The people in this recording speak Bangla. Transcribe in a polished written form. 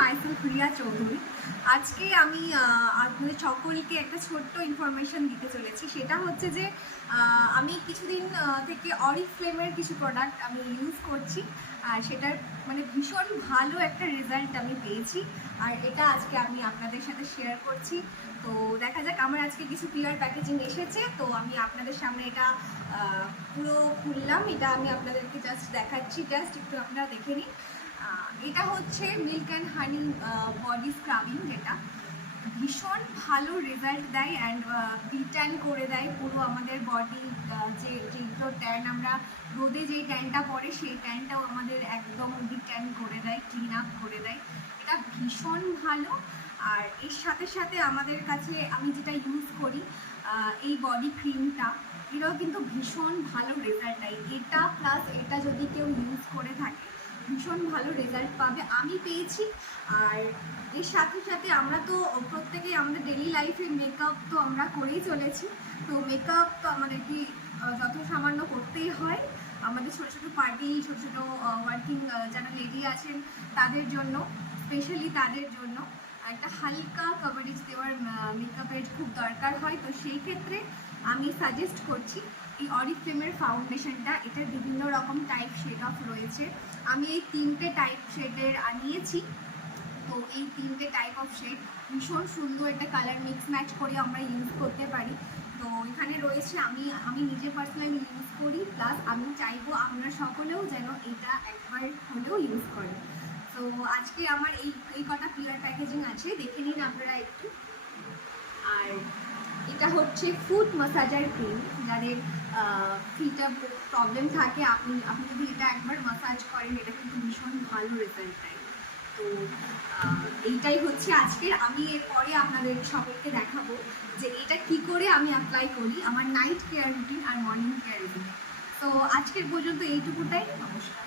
মাইসেলফ রিয়া চৌধুরী। আজকে আমি আপনাদের সকলকে একটা ছোট্ট ইনফরমেশন দিতে চলেছি। সেটা হচ্ছে যে আমি কিছুদিন থেকে অরিফ্লেমের কিছু প্রোডাক্ট আমি ইউজ করছি, আর সেটার মানে ভীষণ ভালো একটা রেজাল্ট আমি পেয়েছি, আর এটা আজকে আমি আপনাদের সাথে শেয়ার করছি। তো দেখা যাক, আমার আজকে কিছু ক্লিয়ার প্যাকেজিং এসেছে, তো আমি আপনাদের সামনে এটা পুরো খুললাম। এটা আমি আপনাদেরকে জাস্ট দেখাচ্ছি, জাস্ট একটু আপনারা দেখে নিন। এটা হচ্ছে milk and honey body scrubbing, যেটা ভীষণ ভালো রেজাল্ট দেয় অ্যান্ড ডিট্যান করে দেয় পুরো আমাদের বডি। যেগুলো ট্যান, আমরা রোদে যে ট্যানটা পড়ে সেই ট্যানটাও আমাদের একদম ডিট্যান করে দেয়, ক্লিন আপ করে দেয়। এটা ভীষণ ভালো। আর এর সাথে সাথে আমাদের কাছে আমি যেটা ইউজ করি, এই বডি ক্রিমটা, এটাও কিন্তু ভীষণ ভালো রেজাল্ট দেয়। এটা প্লাস এটা যদি কেউ ইউজ করে থাকে ভীষণ ভালো রেজাল্ট পাবে, আমি পেয়েছি। আর এর সাথে সাথে আমরা তো প্রত্যেকেই আমাদের ডেলি লাইফে মেকআপ তো আমরা করেই চলেছি। তো মেকআপ তো আমাদেরকে যত সামান্য করতেই হয়। আমাদের ছোটো ছোটো পার্টি, ছোটো ছোটো ওয়ার্কিং যারা লেডি আছেন তাদের জন্য, স্পেশালি তাদের জন্য একটা হালকা কভারেজ দেওয়ার মেকআপের খুব দরকার হয়। তো সেই ক্ষেত্রে আমি সাজেস্ট করছি এই অরিফ্লেমের ফাউন্ডেশনটা। এটার বিভিন্ন রকম টাইপ শেড অফ রয়েছে। আমি এই 3টে টাইপ শেডের আনিয়েছি। তো এই 3টে টাইপ অফ শেড ভীষণ সুন্দর, একটা কালার মিক্স ম্যাচ করে আমরা ইউজ করতে পারি। তো এখানে রয়েছে, আমি নিজে পার্সোনালি ইউজ করি, প্লাস আমি চাইবো আপনারা সকলেও যেন এটা একবার হলেও ইউজ করেন। তো আজকে আমার এই কটা ক্লিয়ার প্যাকেজিং আছে, দেখে নিন আপনারা একটু। আর এটা হচ্ছে ফুট ম্যাসাজার ক্রিম, যাদের ফিটা প্রবলেম থাকে, আপনি যদি এটা একবার ম্যাসাজ করেন এটা কিন্তু ভীষণ ভালো রেজাল্ট দেয়। তো এইটাই হচ্ছে আজকের। আমি এরপরে আপনাদের সকলকে দেখাবো যে এটা কি করে আমি অ্যাপ্লাই করি আমার নাইট কেয়ার রুটিন আর মর্নিং কেয়ার রুটিনে। তো আজকের পর্যন্ত এইটুকুটাই। নমস্কার।